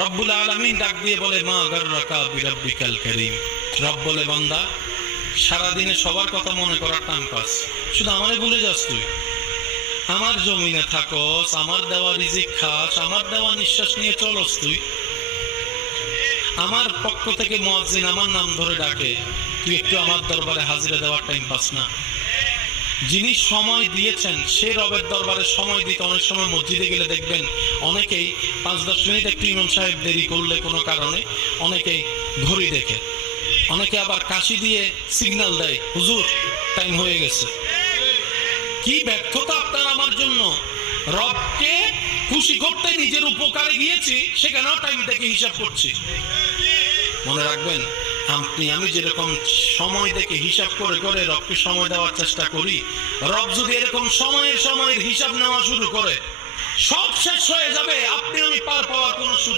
রব্বুল আলামিন ডাক দিয়ে বলে মা গাররাকা বিরাব্বিকাল কারীম। রব বলে বান্দা সারাদিনে সবার কথা মনে করার টাইম পাস, শুধু আমারে ভুলে যাস তুই। আমার জমিনে থাকস, আমার দেওয়া রিজিক খাস, আমার দেওয়া নিঃশ্বাস নিয়ে চলস তুই। আমার পক্ষ থেকে মুয়াজ্জিন আমার নাম ধরে ডাকে, তুই একটু আমার দরবারে হাজিরা দেওয়ার টাইম পাস না। যিনি সময় দিয়েছেন সে রবের দরবারে সময় দিতে অনেক সময় মসজিদে গেলে দেখবেন অনেকেই 5-10 মিনিট একটু ইমাম সাহেব দেরি করলে কোনো কারণে অনেকেই ঘড়ি দেখে, অনেকে আবার কাশি দিয়ে সিগন্যাল দেয় হুজুর টাইম হয়ে গেছে। কি ব্যর্থতা আপনার আমার জন্য। রবকে খুশি করতে নিজের উপকারে গিয়েছি, সেখানেও টাইম দেখে হিসাব করছি। মনে রাখবেন আপনি আমি যেরকম সময় দেখে হিসাব করে করে রবকে সময় দেওয়ার চেষ্টা করি, রব যদি এরকম সময়ের হিসাব নেওয়া শুরু করে সব শেষ হয়ে যাবে, আপনি আমি পার পাওয়ার কোনো সুযোগ